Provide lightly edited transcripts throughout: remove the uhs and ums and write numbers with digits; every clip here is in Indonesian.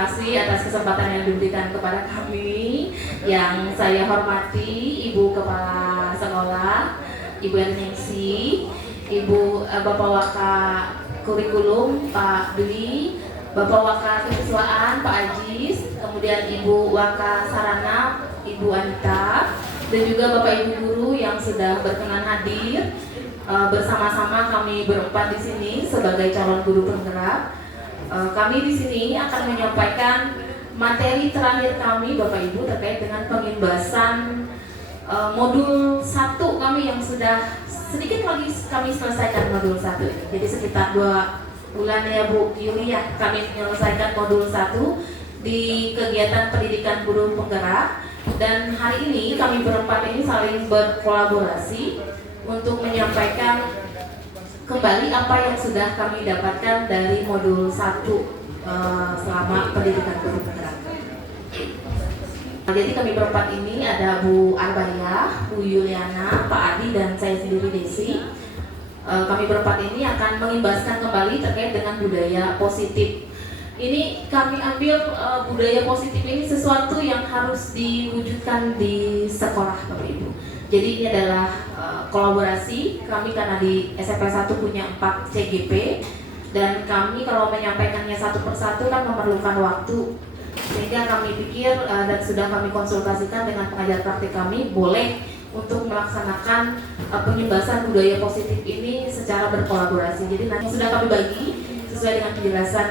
kasih atas kesempatan yang diberikan kepada kami. Yang saya hormati Ibu Kepala Sekolah, Ibu Erningsi, Bapak Waka Kurikulum Pak Dwi, Bapak Waka Kekiswaan Pak Ajis, kemudian Ibu Waka Sarana Ibu Anita, dan juga Bapak Ibu guru yang sudah berkenan hadir. Bersama-sama kami berempat di sini sebagai calon guru penggerak. Kami di sini akan menyampaikan materi terakhir kami Bapak Ibu terkait dengan pengimbasan modul 1 kami yang sudah sedikit lagi kami selesaikan modul 1. Jadi sekitar 2 bulan ya Bu Yuli ya kami menyelesaikan modul 1 di kegiatan pendidikan guru penggerak. Dan hari ini kami berempat ini saling berkolaborasi untuk menyampaikan kembali apa yang sudah kami dapatkan dari modul 1 selama pendidikan guru penggerak. Jadi kami berempat ini ada Bu Arbaya, Bu Yuliana, Pak Adi, dan saya sendiri Desi. Kami berempat ini akan mengimbaskan kembali terkait dengan budaya positif. Ini kami ambil budaya positif ini sesuatu yang harus diwujudkan di sekolah Bapak Ibu. Jadi ini adalah kolaborasi kami karena di SMP 1 punya 4 CGP dan kami kalau menyampaikannya satu persatu kan memerlukan waktu, sehingga kami pikir dan sudah kami konsultasikan dengan pengajar praktik kami boleh untuk melaksanakan pengimbasan budaya positif ini secara berkolaborasi. Jadi nanti sudah kami bagi sesuai dengan penjelasan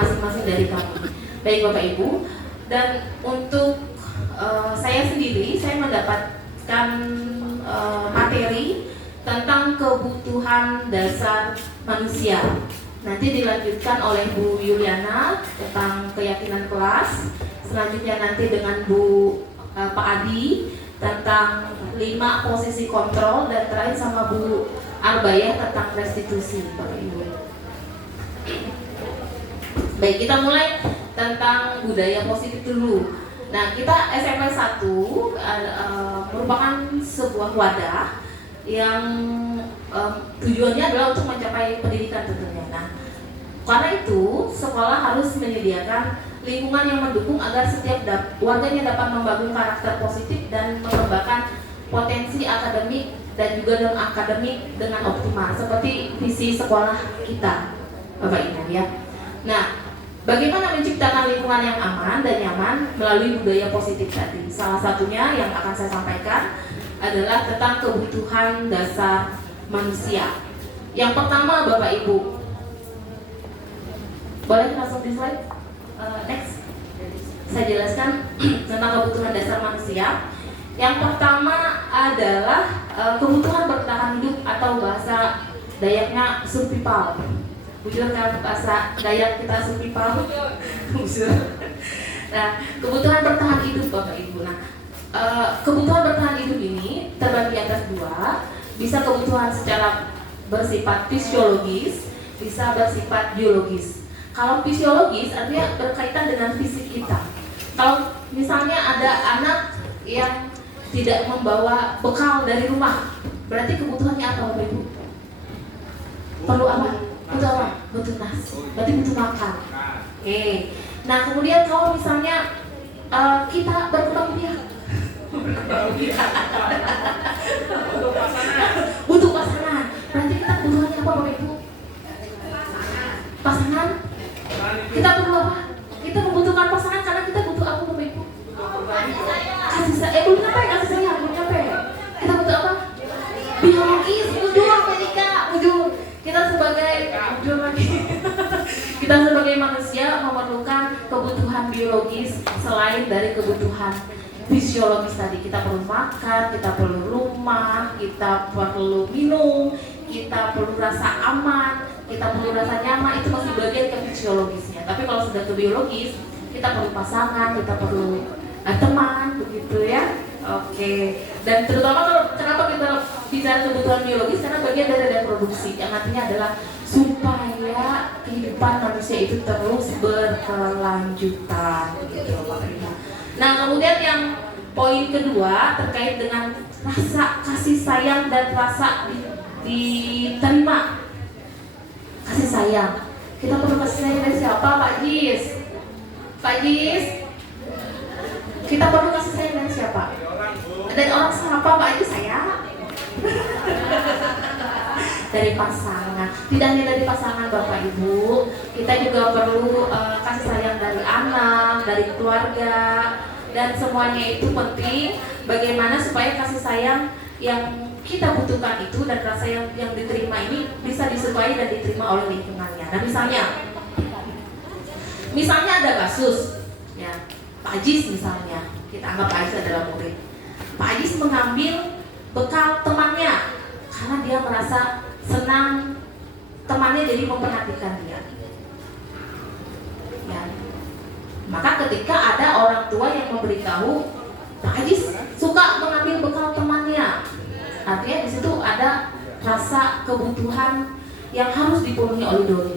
masing-masing dari kami. Baik Bapak Ibu, dan untuk saya sendiri saya mendapatkan materi tentang kebutuhan dasar manusia. Nanti dilanjutkan oleh Bu Yuliana tentang keyakinan kelas. Selanjutnya nanti dengan Pak Adi tentang 5 posisi kontrol, dan terakhir sama Bu Arbaya tentang restitusi Bapak Ibu. Baik, kita mulai tentang budaya positif dulu. Nah, kita SMP 1 merupakan sebuah wadah yang tujuannya adalah untuk mencapai pendidikan tentunya. Nah, karena itu sekolah harus menyediakan lingkungan yang mendukung agar setiap warganya dapat membangun karakter positif dan mengembangkan potensi akademik dan juga non akademik dengan optimal seperti visi sekolah kita, Bapak Ibu ya. Nah, bagaimana menciptakan lingkungan yang aman dan nyaman melalui budaya positif tadi? Salah satunya yang akan saya sampaikan adalah tentang kebutuhan dasar manusia. Yang pertama Bapak Ibu, boleh langsung di slide next. Saya jelaskan tentang kebutuhan dasar manusia. Yang pertama adalah kebutuhan bertahan hidup atau bahasa Dayaknya survival. Bujur kan bahasa Dayak kita survival. Nah, kebutuhan bertahan hidup Bapak Ibu. Nah, kebutuhan bertahan hidup ini terbagi atas 2. Bisa kebutuhan secara bersifat fisiologis, bisa bersifat biologis. Kalau fisiologis artinya berkaitan dengan fisik kita. Kalau misalnya ada anak yang tidak membawa bekal dari rumah, berarti kebutuhannya apa Bapak Ibu? Perlu apa? Butuh apa? Butuh nasi. Berarti butuh makan. Oke. Nah, kemudian kalau misalnya kita berkembang biak, butuh pasangan. Berarti kita kebutuhannya apa Bapak Ibu? Pasangan. Kita perlu apa? Kita membutuhkan pasangan karena kita butuh apa Bapak Ibu? Kasih sayang. Belum nyampe kasih sayang, belum nyampe. Kita butuh apa? Biologis. Ujung Amerika, ujung. Kita sebagai kita sebagai manusia memerlukan kebutuhan biologis selain dari kebutuhan fisiologis tadi. Kita perlu makan, kita perlu rumah, kita perlu minum, kita perlu rasa aman, kita perlu rasa nyaman. Itu masih bagian ke fisiologisnya. Tapi kalau sudah ke biologis, kita perlu pasangan, kita perlu teman, begitu ya. Oke. Dan terutama kalau kenapa kita bicara kebutuhan biologis, karena bagian dari reproduksi yang artinya adalah supaya kehidupan manusia itu terus berkelanjutan, gitu Bapak Ibu. Nah, kemudian yang poin kedua terkait dengan rasa kasih sayang dan rasa diterima. Kasih sayang. Kita perlu kasih sayang dari siapa Pak Jis? Pak Jis, kita perlu kasih sayang dari siapa? Dari orang siapa Pak Jis? Saya dari pasangan. Tidak hanya dari pasangan Bapak Ibu, kita juga perlu kasih sayang dari anak, dari keluarga, dan semuanya itu penting. Bagaimana supaya kasih sayang yang kita butuhkan itu dan rasa yang diterima ini bisa disukai dan diterima oleh lingkungannya. Nah misalnya ada kasus, ya Pak Ajis misalnya, kita anggap Pak Ajis adalah murid. Pak Ajis mengambil bekal temannya karena dia merasa senang temannya jadi memperhatikan dia. Ya. Maka ketika ada orang tua yang memberitahu Pak Ajis suka mengambil bekal temannya, artinya di situ ada rasa kebutuhan yang harus dipenuhi oleh doi.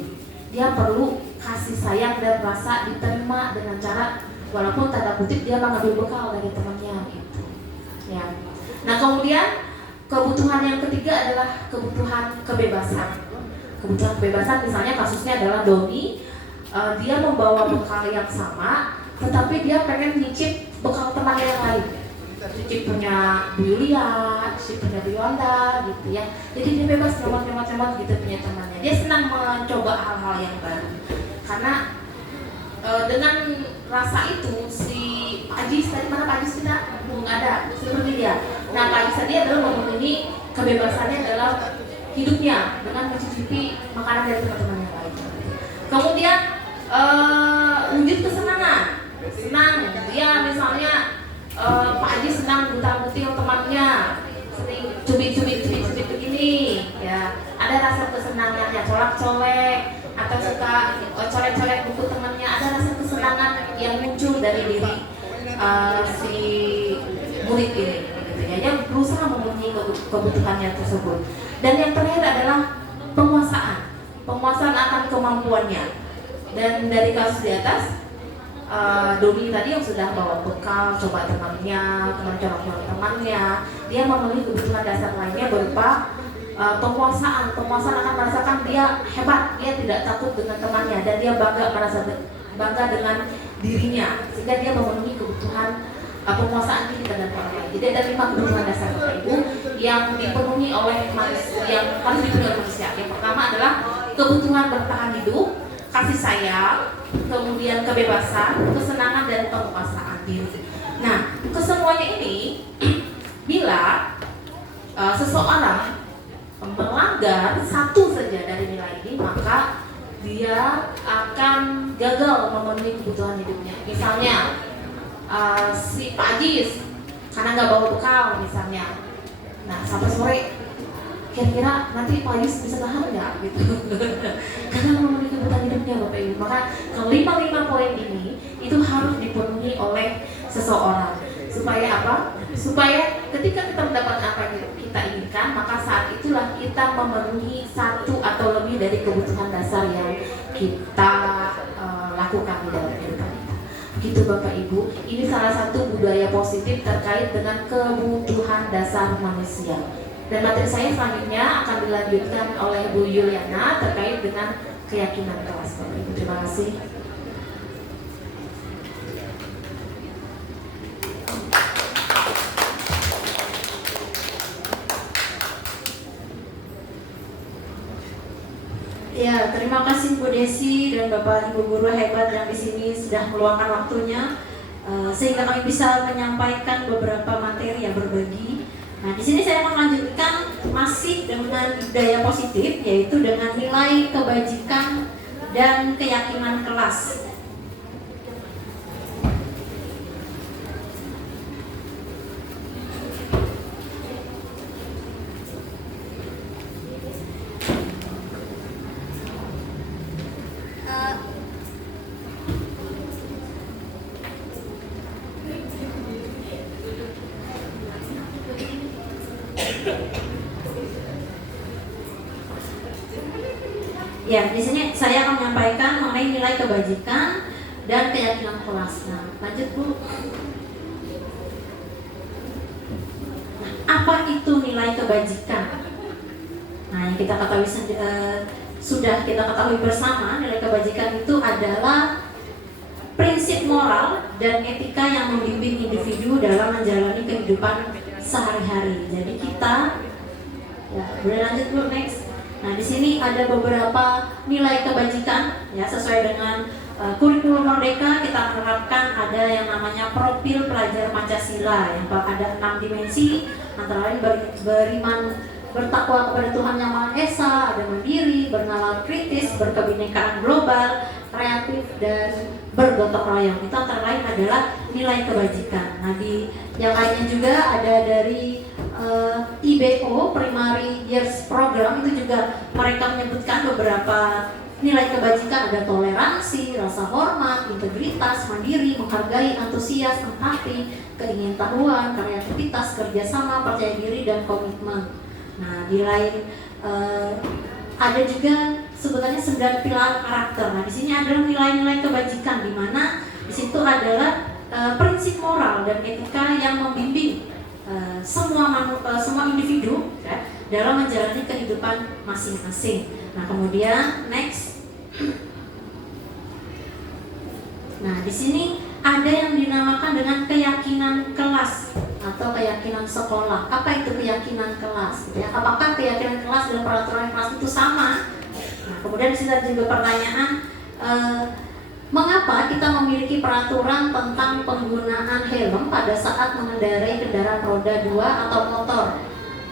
Dia perlu kasih sayang dan rasa diterima dengan cara walaupun tanda kutip dia mengambil bekal dari temannya gitu. Ya. Nah kemudian kebutuhan yang ketiga adalah kebutuhan kebebasan. Kebutuhan kebebasan misalnya kasusnya adalah Doni, dia membawa bekal yang sama, tetapi dia pengen nyicip bekal temannya yang lain. Cicip punya Bu Yulia, Cicip punya Bu Yolanda gitu ya. Jadi dia bebas nyomot gitu punya temannya. Dia senang mencoba hal-hal yang baru. Karena dengan rasa itu si Pak Ajis, tadi mana Pak Ajis kita? Nggak ada, seperti dia. Nah Pak Ajis tadi adalah memenuhi kebebasannya dalam hidupnya dengan mencicipi makanan dari teman-teman yang lain. Kemudian wujud kesenangan, senang dia misalnya Pak Ajis senang buta-butil temannya, sering cubit-cubit begini, ya ada rasa kesenangannya, colak-colek atau suka coret-coret buku temannya, ada rasa kesenangan yang muncul dari diri si murid ini, gitu ya. Dia berusaha memenuhi kebutuhannya tersebut. Dan yang terakhir adalah penguasaan akan kemampuannya. Dan dari kasus di atas, Doni tadi yang sudah bawa bekal, coba temannya, colok-colok temannya, dia memenuhi kebutuhan dasar lainnya berupa penguasaan akan merasakan dia hebat, dia tidak takut dengan temannya dan dia bangga dengan dirinya sehingga dia memenuhi kebutuhan penguasaan diri terhadap orang lain. Jadi ada 5 kebutuhan dasar Bapak Ibu yang dipenuhi oleh manusia, yang harus dipenuhi oleh manusia. Yang pertama adalah kebutuhan bertahan hidup, kasih sayang, kemudian kebebasan, kesenangan dan penguasaan diri. Nah, kesemuanya ini bila seseorang melanggar satu saja dari nilai ini, maka dia akan gagal memenuhi kebutuhan hidupnya. Misalnya si Pak Ajis karena nggak bawa bekal misalnya, nah sampai sore kira-kira nanti Pak Ajis bisa tahan nggak gitu karena memenuhi kebutuhan hidupnya Bapak Ibu. Maka kelima poin ini itu harus dipenuhi oleh seseorang supaya apa? Supaya ketika kita mendapat apa yang kita inginkan, maka saat itulah kita memenuhi satu atau lebih dari kebutuhan dasar yang kita lakukan di dalam kehidupan kita. Gitu Bapak Ibu, ini salah satu budaya positif terkait dengan kebutuhan dasar manusia. Dan materi saya selanjutnya akan dilanjutkan oleh Bu Yuliana terkait dengan keyakinan kelas. Bapak Ibu, terima kasih. Ya, terima kasih Bu Desi dan Bapak Ibu guru hebat yang di sini sudah meluangkan waktunya sehingga kami bisa menyampaikan beberapa materi yang berbagi. Nah, di sini saya akan melanjutkan masih dengan budaya positif, yaitu dengan nilai kebajikan dan keyakinan kelas. Ya, di sini saya akan menyampaikan mengenai nilai kebajikan dan keyakinan kelas. Nah, lanjut Bu. Nah, apa itu nilai kebajikan? Nah, yang kita ketahui sudah kita ketahui bersama, nilai kebajikan itu adalah prinsip moral dan etika yang membimbing individu dalam menjalani kehidupan sehari-hari. Jadi kita, ya, boleh lanjut Bu, next. Nah, di sini ada beberapa nilai kebajikan, ya, sesuai dengan kurikulum Merdeka. Kita menerapkan ada yang namanya profil pelajar Pancasila, yang ada 6 dimensi, antara lain beriman, bertakwa kepada Tuhan Yang Maha Esa, ada mandiri, bernalar kritis, berkebinekaan global, kreatif, dan bergotong royong. Itu antara lain adalah nilai kebajikan. Nah, di yang lainnya juga ada dari IBO, Primary Years Program, itu juga mereka menyebutkan beberapa nilai kebajikan, ada toleransi, rasa hormat, integritas, mandiri, menghargai, antusias, empati, keingintahuan, kreativitas, kerjasama, percaya diri, dan komitmen. Nah, di lain ada juga sebenarnya 9 pilar karakter. Nah, di sini adalah nilai-nilai kebajikan, di mana di situ adalah prinsip moral dan etika yang membimbing semua individu, ya, dalam menjalani kehidupan masing-masing. Nah, kemudian next. Nah, di sini ada yang dinamakan dengan keyakinan kelas atau keyakinan sekolah. Apa itu keyakinan kelas? Ya, apakah keyakinan kelas dan peraturan kelas itu sama? Nah, kemudian di sini ada juga pertanyaan, mengapa kita memiliki peraturan tentang penggunaan helm pada saat mengendarai kendaraan roda 2 atau motor?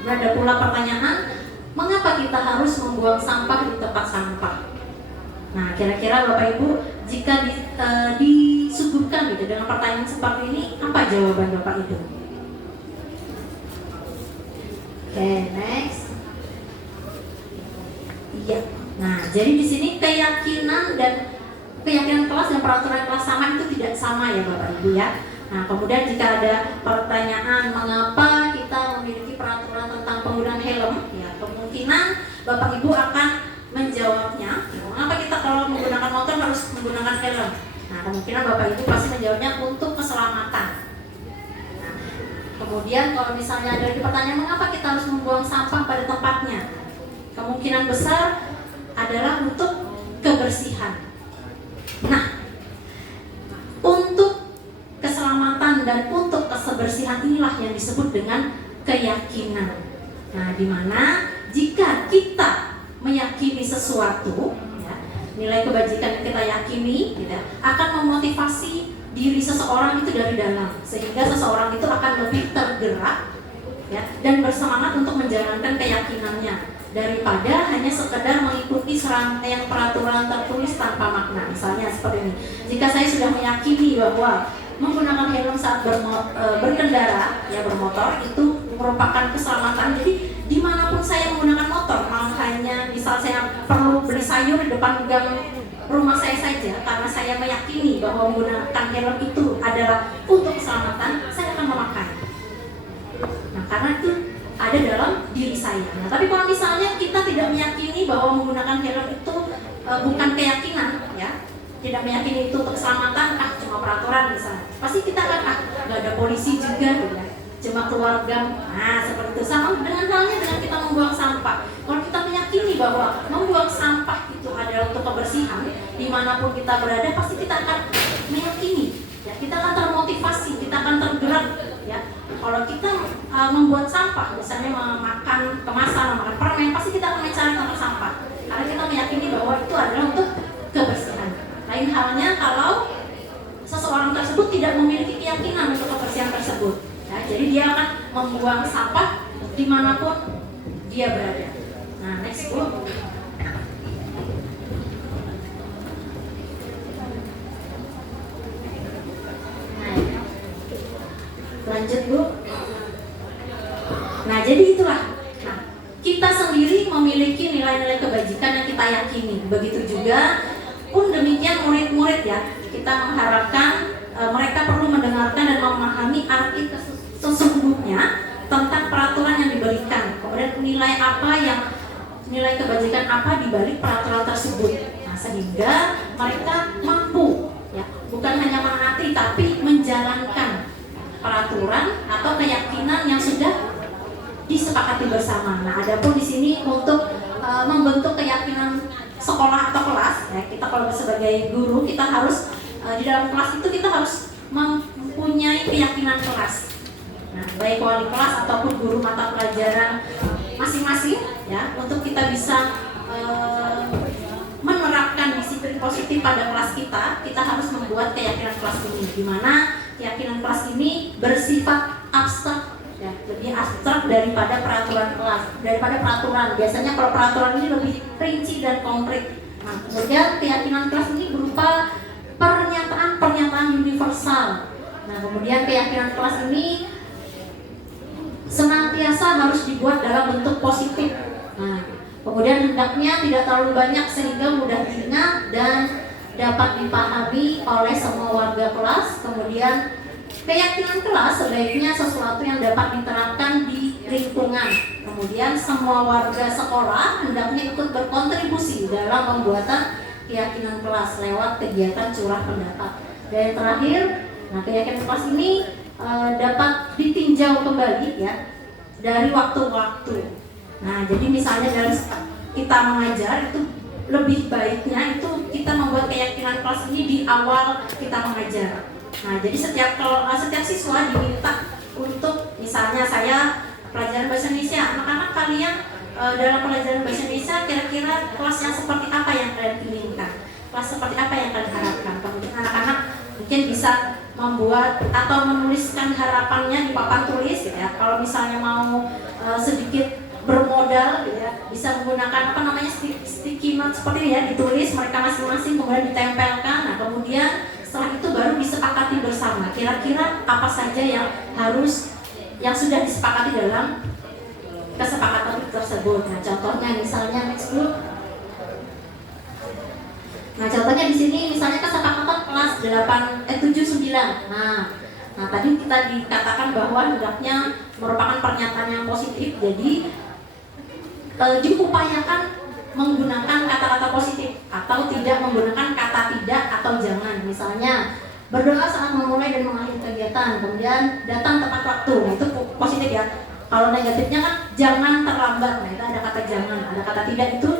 Ada pula pertanyaan, mengapa kita harus membuang sampah di tempat sampah? Nah, kira-kira Bapak Ibu, jika disuguhkan gitu dengan pertanyaan seperti ini, apa jawaban Bapak Ibu? Oke, next. Iya. Nah, jadi di sini keyakinan kelas dan peraturan kelas sama itu tidak sama ya Bapak Ibu ya. Nah, kemudian jika ada pertanyaan mengapa kita memiliki peraturan tentang penggunaan helm, ya kemungkinan Bapak Ibu akan menjawabnya, mengapa kita kalau menggunakan motor harus menggunakan helm? Nah, kemungkinan Bapak Ibu pasti menjawabnya untuk keselamatan. Nah, kemudian kalau misalnya ada pertanyaan mengapa kita harus membuang sampah pada tempatnya, kemungkinan besar adalah untuk kebersihan. Nah, untuk keselamatan dan untuk kebersihan inilah yang disebut dengan keyakinan. Nah, di mana jika kita meyakini sesuatu, ya, nilai kebajikan yang kita yakini, ya, akan memotivasi diri seseorang itu dari dalam, sehingga seseorang itu akan lebih tergerak, ya, dan bersemangat untuk menjalankan keyakinannya daripada hanya sekedar mengikuti serangkaian peraturan tertulis tanpa makna. Misalnya seperti ini, jika saya sudah meyakini bahwa menggunakan helm saat berkendara, ya bermotor itu merupakan keselamatan, jadi dimanapun saya menggunakan motor, hanya misal saya perlu beli sayur di depan gang rumah saya saja, karena saya meyakini bahwa menggunakan helm itu adalah untuk keselamatan, saya akan memakai. Nah, karena itu ada dalam diri saya. Nah, tapi kalau misalnya kita tidak meyakini bahwa menggunakan helm itu bukan keyakinan, ya, tidak meyakini itu untuk keselamatan, cuma peraturan misalnya, pasti kita akan nggak ada polisi juga, ya, cuma keluarga. Nah, seperti itu. Sama dengan halnya dengan kita membuang sampah. Kalau kita meyakini bahwa membuang sampah itu adalah untuk kebersihan, dimanapun kita berada, pasti kita akan meyakini, ya, kita akan termotivasi, kita akan tergerak, ya. Kalau kita membuat sampah, misalnya memakan kemasan, memakan permen, pasti kita akan mencari tempat sampah, karena kita meyakini bahwa itu adalah untuk kebersihan. Lain halnya kalau seseorang tersebut tidak memiliki keyakinan untuk kebersihan tersebut, ya, jadi dia akan membuang sampah dimanapun dia berada. Nah, next Bu. Lanjut Bu. Nah, jadi itulah. Nah, kita sendiri memiliki nilai-nilai kebajikan yang kita yakini. Begitu juga pun demikian murid-murid, ya. Kita mengharapkan mereka perlu mendengarkan dan memahami arti sesungguhnya tentang peraturan yang diberikan. Kemudian nilai kebajikan apa di balik peraturan tersebut. Nah, sehingga mereka mampu, ya, bukan hanya menaati tapi menjalankan peraturan atau keyakinan yang sudah disepakati bersama. Nah, adapun di sini untuk membentuk keyakinan sekolah atau kelas, ya, kita kalau sebagai guru kita harus di dalam kelas itu kita harus mempunyai keyakinan kelas. Nah, baik wali kelas ataupun guru mata pelajaran masing-masing ya, untuk kita bisa menerapkan disiplin positif pada kelas kita harus membuat keyakinan kelas ini, di mana keyakinan kelas ini bersifat abstrak ya, lebih abstrak daripada peraturan kelas, daripada peraturan. Biasanya kalau peraturan ini lebih rinci dan konkret. Nah, kemudian keyakinan kelas ini berupa pernyataan universal. Nah, kemudian keyakinan kelas ini senantiasa harus dibuat dalam bentuk positif. Nah, kemudian hendaknya tidak terlalu banyak sehingga mudah diingat dan dapat dipahami oleh semua warga kelas. Kemudian keyakinan kelas sebaiknya sesuatu yang dapat diterapkan di lingkungan. Kemudian semua warga sekolah hendaknya ikut berkontribusi dalam pembuatan keyakinan kelas lewat kegiatan curah pendapat. Dan yang terakhir, nah keyakinan kelas ini dapat ditinjau kembali ya dari waktu-waktu. Nah, jadi misalnya dalam kita mengajar itu lebih baiknya itu kita membuat keyakinan kelas ini di awal kita mengajar. Nah, jadi setiap siswa diminta untuk, misalnya saya pelajaran bahasa Indonesia, anak-anak kalian dalam pelajaran bahasa Indonesia kira-kira kelas yang seperti apa yang kalian inginkan, kelas seperti apa yang kalian harapkan. Kemudian anak-anak mungkin bisa membuat atau menuliskan harapannya di papan tulis ya. Kalau misalnya mau sedikit bermodal ya, bisa menggunakan sticky note seperti ini ya, ditulis mereka masing-masing kemudian ditempelkan. Nah, kemudian setelah itu baru disepakati bersama kira-kira apa saja yang sudah disepakati dalam kesepakatan tersebut. Nah, contohnya misalnya next dulu. Nah, contohnya di sini misalnya kesepakatan kelas 7 9. Nah, tadi kita dikatakan bahwa hendaknya merupakan pernyataan yang positif. Jadi diupayakan menggunakan kata-kata positif atau tidak menggunakan kata tidak atau jangan. Misalnya berdoa saat memulai dan mengakhiri kegiatan, kemudian datang tepat waktu. Nah, itu positif ya. Kalau negatifnya kan jangan terlambat. Nah, itu ada kata jangan, ada kata tidak, itu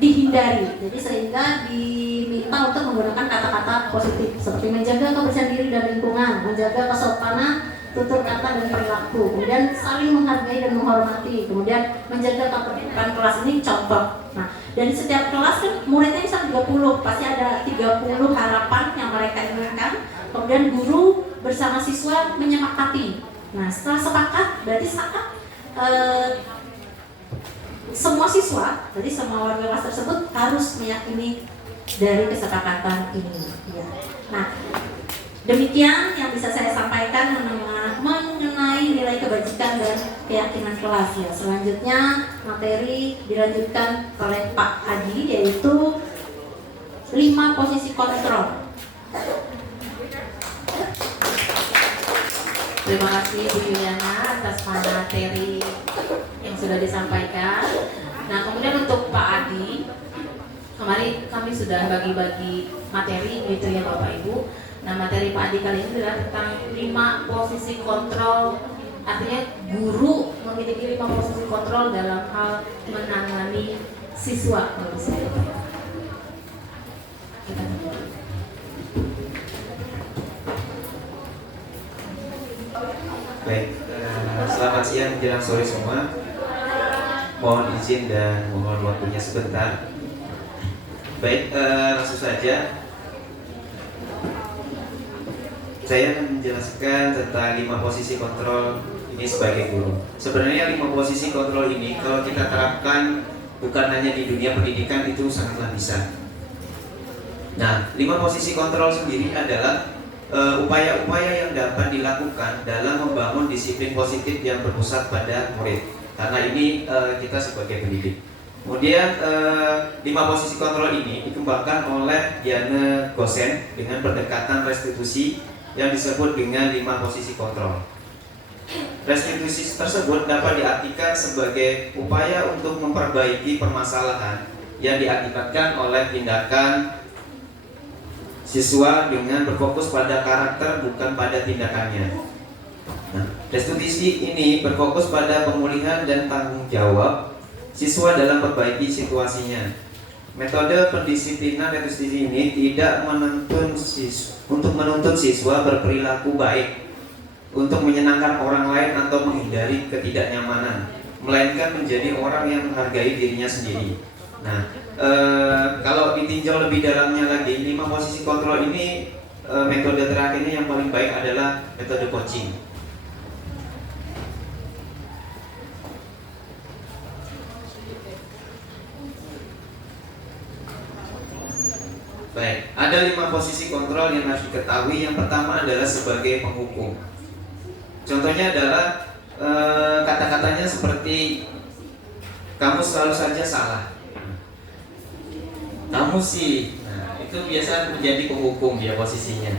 dihindari. Jadi sehingga diminta untuk menggunakan kata-kata positif seperti menjaga kebersihan diri dan lingkungan, menjaga kesopanan tutur kata dan perilaku, kemudian saling menghargai dan menghormati, kemudian menjaga ketertiban kelas. Ini contoh. Nah, dari setiap kelas kan muridnya bisa 30, pasti ada 30 harapan yang mereka inginkan. Kemudian guru bersama siswa menyepakati. Nah, setelah sepakat, berarti semua siswa, jadi semua warga kelas tersebut harus meyakini dari kesepakatan ini. Ya. Nah, demikian yang bisa saya sampaikan mengenai nilai kebajikan dan keyakinan kelas ya. Selanjutnya materi dilanjutkan oleh Pak Adi, yaitu 5 posisi kontrol. Terima kasih Bu Yuliana atas materi yang sudah disampaikan. Nah, kemudian untuk Pak Adi, kemarin kami sudah bagi-bagi materi gitu ya Bapak Ibu. Nah, materi Pak Adi kali ini adalah tentang 5 posisi kontrol. Artinya guru memiliki 5 posisi kontrol dalam hal menangani siswa. Baik, selamat siang menjelang sore semua. Mohon izin dan mohon waktunya sebentar. Baik, langsung saja. Saya akan menjelaskan tentang 5 posisi kontrol ini sebagai guru. Sebenarnya 5 posisi kontrol ini kalau kita terapkan bukan hanya di dunia pendidikan, itu sangatlah bisa. Nah, 5 posisi kontrol sendiri adalah upaya-upaya yang dapat dilakukan dalam membangun disiplin positif yang berpusat pada murid. Karena ini kita sebagai pendidik. Kemudian 5 posisi kontrol ini dikembangkan oleh Diana Gosen dengan pendekatan restitusi yang disebut dengan 5 posisi kontrol. Restitusi tersebut dapat diartikan sebagai upaya untuk memperbaiki permasalahan yang diakibatkan oleh tindakan siswa dengan berfokus pada karakter bukan pada tindakannya. Nah, restitusi ini berfokus pada pemulihan dan tanggung jawab siswa dalam memperbaiki situasinya. Metode pendisiplinan restitusi ini tidak untuk menuntut siswa berperilaku baik, untuk menyenangkan orang lain atau menghindari ketidaknyamanan, melainkan menjadi orang yang menghargai dirinya sendiri. Nah, kalau ditinjau lebih dalamnya lagi, 5 posisi kontrol ini, metode terakhirnya yang paling baik adalah metode coaching. Baik, ada 5 posisi kontrol yang harus diketahui. Yang pertama adalah sebagai penghukum. Contohnya adalah kata-katanya seperti kamu selalu saja salah, kamu sih. Nah, itu biasa menjadi penghukum dia posisinya.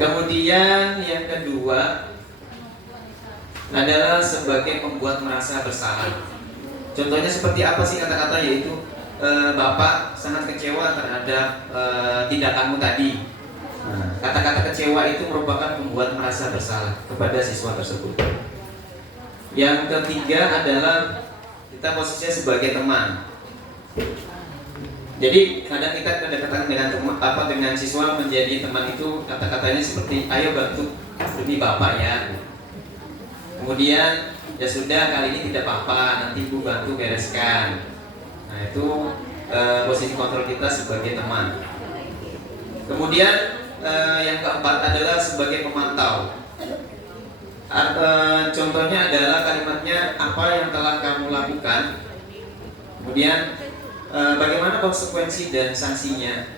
Kemudian yang kedua adalah sebagai pembuat merasa bersalah. Contohnya seperti apa sih kata-kata, yaitu Bapak sangat kecewa terhadap tindakanmu tadi. Nah, kata-kata kecewa itu merupakan pembuat merasa bersalah kepada siswa tersebut. Yang ketiga adalah kita posisinya sebagai teman. Jadi kadang kita pendekatan dengan siswa menjadi teman itu kata-katanya seperti ayo bantu demi Bapak ya. Kemudian ya sudah, kali ini tidak apa-apa, nanti Ibu bantu bereskan. Nah, itu posisi kontrol kita sebagai teman. Kemudian yang keempat adalah sebagai pemantau. Contohnya adalah kalimatnya, apa yang telah kamu lakukan, kemudian bagaimana konsekuensi dan sanksinya.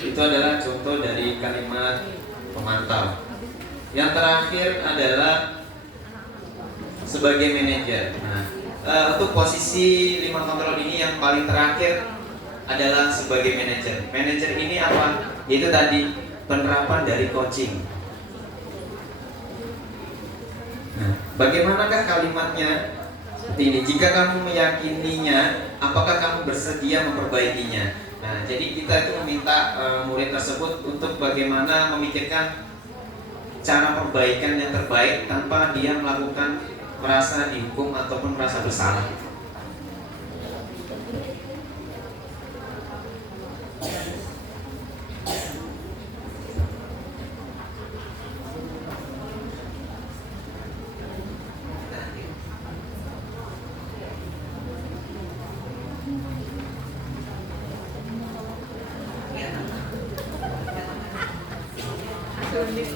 Itu adalah contoh dari kalimat pemantau. Yang terakhir adalah sebagai manajer. Nah, untuk posisi 5 kontrol ini yang paling terakhir adalah sebagai manajer. Manajer ini apa? Yaitu tadi penerapan dari coaching. Nah, bagaimanakah kalimatnya? Seperti ini. Jika kamu meyakininya, apakah kamu bersedia memperbaikinya? Nah, jadi kita itu meminta murid tersebut untuk bagaimana memikirkan cara perbaikan yang terbaik tanpa dia melakukan merasa dihukum ataupun merasa bersalah.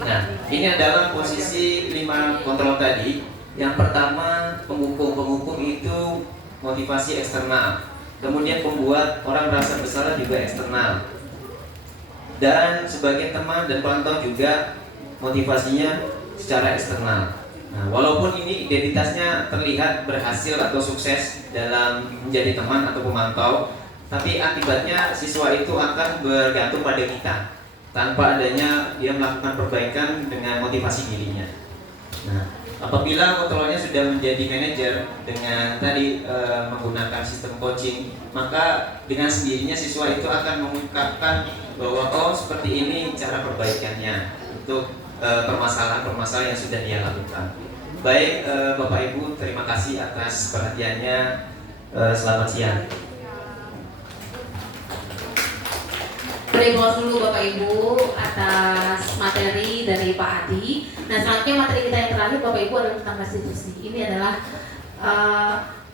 Nah, ini adalah posisi 5 kontrol tadi. Yang pertama, penghukum. Penghukum itu motivasi eksternal. Kemudian pembuat orang merasa bersalah juga eksternal. Dan sebagai teman dan pemantau juga motivasinya secara eksternal. Nah, walaupun ini identitasnya terlihat berhasil atau sukses dalam menjadi teman atau pemantau, tapi akibatnya siswa itu akan bergantung pada kita tanpa adanya dia melakukan perbaikan dengan motivasi dirinya. Nah, apabila kontrolnya sudah menjadi manajer dengan tadi menggunakan sistem coaching, maka dengan sendirinya siswa itu akan mengungkapkan bahwa oh seperti ini cara perbaikannya untuk permasalahan-permasalahan yang sudah dia lakukan. Baik, Bapak Ibu, terima kasih atas perhatiannya. Selamat siang. Beri aplaus dulu Bapak Ibu atas materi dari Pak Adi. Nah, selanjutnya materi kita yang terakhir Bapak Ibu adalah tentang restitusi. Ini adalah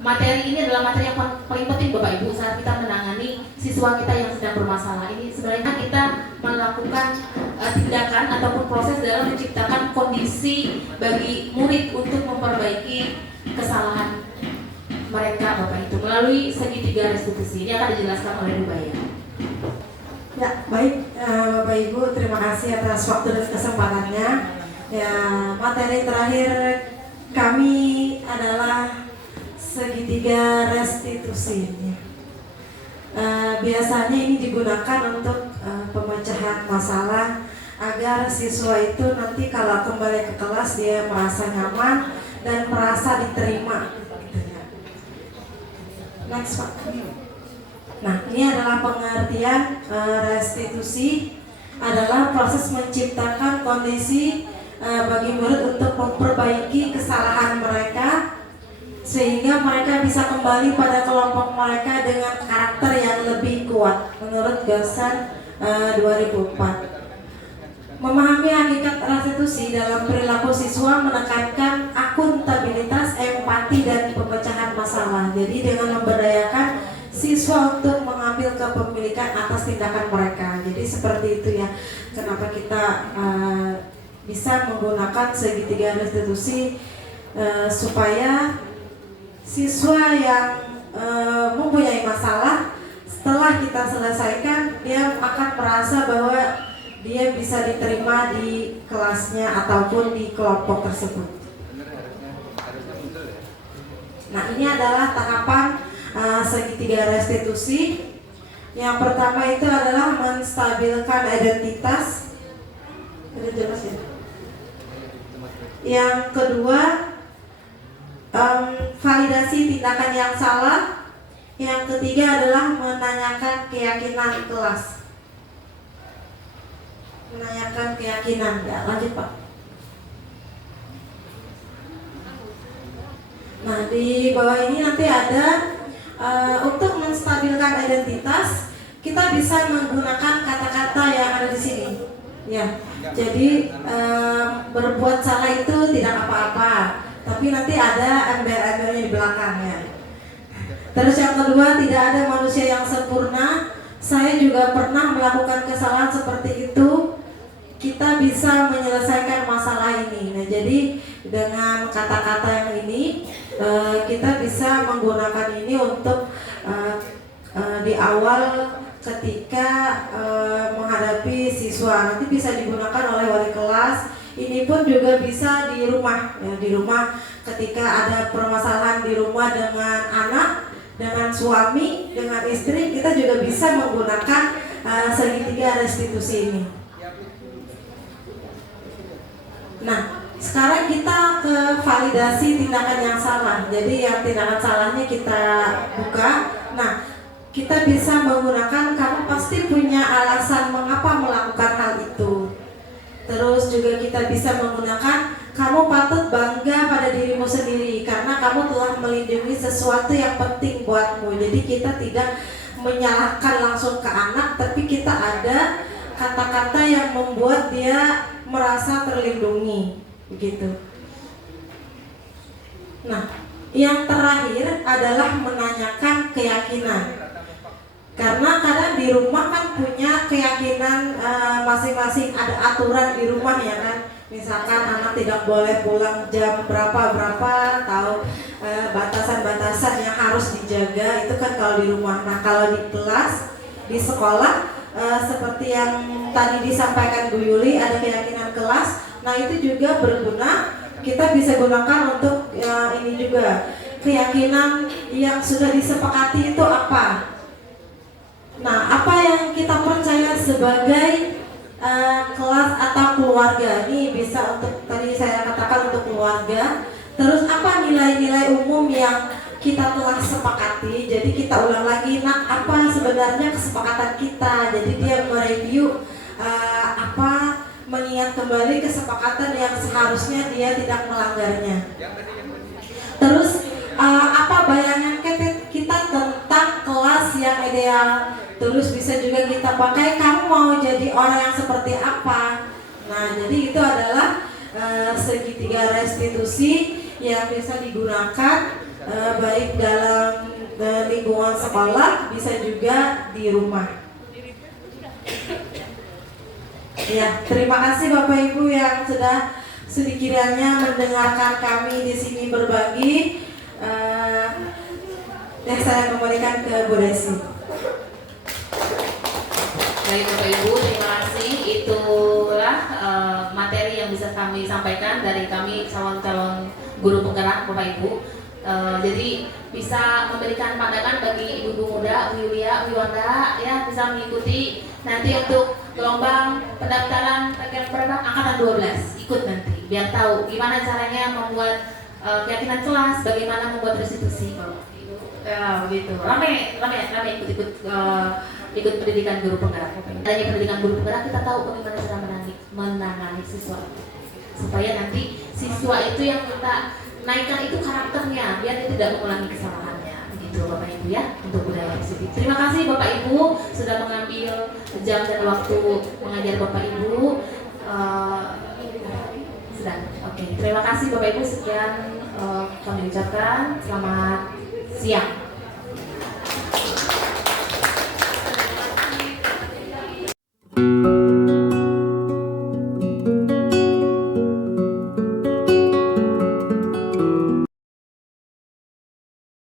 materi yang paling penting Bapak Ibu saat kita menangani siswa kita yang sedang bermasalah. Ini sebenarnya kita melakukan tindakan ataupun proses dalam menciptakan kondisi bagi murid untuk memperbaiki kesalahan mereka Bapak Ibu melalui segitiga restitusi. Ini akan dijelaskan oleh Bu Baya. Ya, baik Bapak Ibu, terima kasih atas waktu dan kesempatannya. Ya, materi terakhir kami adalah segitiga restitusi. Biasanya ini digunakan untuk pemecahan masalah agar siswa itu nanti kalau kembali ke kelas dia merasa nyaman dan merasa diterima. Next Pak. Nah, ini adalah pengertian restitusi adalah proses menciptakan kondisi bagi murid untuk memperbaiki kesalahan mereka sehingga mereka bisa kembali pada kelompok mereka dengan karakter yang lebih kuat menurut Gasan 2004. Memahami hakikat restitusi dalam perilaku siswa menekankan akuntabilitas, empati, dan pemecahan masalah. Jadi dengan memberdayakan siswa untuk mengambil kepemilikan atas tindakan mereka. Jadi seperti itu ya, kenapa kita bisa menggunakan segitiga restitusi supaya siswa yang mempunyai masalah, setelah kita selesaikan, dia akan merasa bahwa dia bisa diterima di kelasnya ataupun di kelompok tersebut. Nah, ini adalah tahapan segitiga restitusi. Yang pertama itu adalah menstabilkan identitas. Ada jelas ya? Yang kedua, validasi tindakan yang salah. Yang ketiga adalah menanyakan keyakinan kelas. Menanyakan keyakinan. Ya, lanjut Pak. Nah, di bawah ini nanti ada untuk menstabilkan identitas, kita bisa menggunakan kata-kata yang ada di sini. Ya, jadi berbuat salah itu tidak apa-apa, tapi nanti ada embel-embelnya di belakangnya. Terus yang kedua, tidak ada manusia yang sempurna. Saya juga pernah melakukan kesalahan seperti itu. Kita bisa menyelesaikan masalah ini. Nah, jadi dengan kata-kata yang ini kita bisa menggunakan ini untuk di awal ketika menghadapi siswa. Nanti bisa digunakan oleh wali kelas. Ini pun juga bisa di rumah. Ya, di rumah ketika ada permasalahan di rumah dengan anak, dengan suami, dengan istri, kita juga bisa menggunakan segitiga restitusi ini. Nah, sekarang kita ke validasi tindakan yang salah. Jadi yang tindakan salahnya kita buka. Nah, kita bisa menggunakan kamu pasti punya alasan mengapa melakukan hal itu. Terus juga kita bisa menggunakan kamu patut bangga pada dirimu sendiri karena kamu telah melindungi sesuatu yang penting buatmu. Jadi kita tidak menyalahkan langsung ke anak, tapi kita ada kata-kata yang membuat dia merasa terlindungi, begitu. Nah, yang terakhir adalah menanyakan keyakinan. Karena kadang di rumah kan punya keyakinan masing-masing, ada aturan di rumah ya kan. Misalkan anak tidak boleh pulang jam berapa atau batasan-batasan yang harus dijaga itu kan kalau di rumah. Nah, kalau di kelas, di sekolah seperti yang tadi disampaikan Bu Yuli, ada keyakinan kelas. Nah, itu juga berguna. Kita bisa gunakan untuk ini juga. Keyakinan yang sudah disepakati itu apa? Nah, apa yang kita percaya sebagai kelas atau keluarga? Ini bisa untuk, tadi saya katakan untuk keluarga. Terus apa nilai-nilai umum yang kita telah sepakati? Jadi kita ulang lagi, nah apa sebenarnya kesepakatan kita? Jadi dia mereview mengingat kembali kesepakatan yang seharusnya dia tidak melanggarnya. Terus apa bayangan kita tentang kelas yang ideal? Terus bisa juga kita pakai, kamu mau jadi orang yang seperti apa? Nah, jadi itu adalah segitiga restitusi yang bisa digunakan baik dalam lingkungan sekolah, bisa juga di rumah. Ya, terima kasih Bapak Ibu yang sudah sedikiranya mendengarkan kami di sini berbagi. Dan saya kembalikan ke Bu Desi. Baik Bapak Ibu, terima kasih. Itulah materi yang bisa kami sampaikan dari kami calon-calon guru penggerak Bapak Ibu. Jadi bisa memberikan pandangan bagi ibu-ibu muda, Bu Yulia, Bu Wanda, ya bisa mengikuti nanti untuk gelombang pendaftaran berapa angkatan 12 ikut nanti biar tahu gimana caranya membuat keyakinan kelas, bagaimana membuat restitusi kalau begitu. Rame ikut pendidikan guru penggerak. Adanya pendidikan guru penggerak kita tahu bagaimana cara menangani siswa supaya nanti siswa itu yang kita naikkan itu karakternya biar dia tidak mengulangi kesalahannya. Begitu Bapak Ibu ya untuk budaya positif. Terima kasih Bapak Ibu sudah mengambil jam dan waktu mengajar Bapak Ibu. Sudah. Oke. Terima kasih Bapak Ibu, sekian kami ucapkan selamat siang.